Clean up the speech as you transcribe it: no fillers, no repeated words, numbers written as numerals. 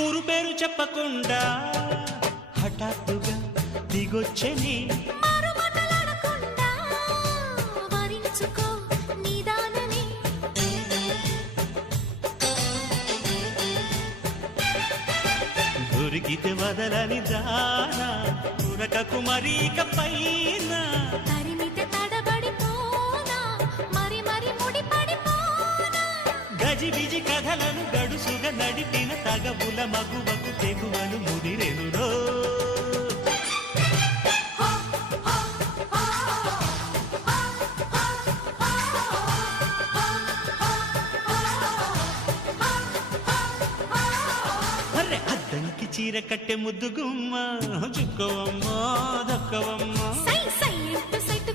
ఊరు పేరు చెప్పకుండా హఠాత్తుగా దిగొచ్చని దొరికితే వదలని దానా ఉరకకు మరీక పైన తరిమితే తడబడిపోనా మరి మరి ముడిపడిపోనా గజిబిజి కథలను గడుసుగా నడిపిన తగవుల మగువకు తెగువలు ముదిరెనురో అద్దంకి చీర కట్టె ముద్దు గుమ్మ చుక్కవమ్మ దక్కవమ్మ సై సై సైటు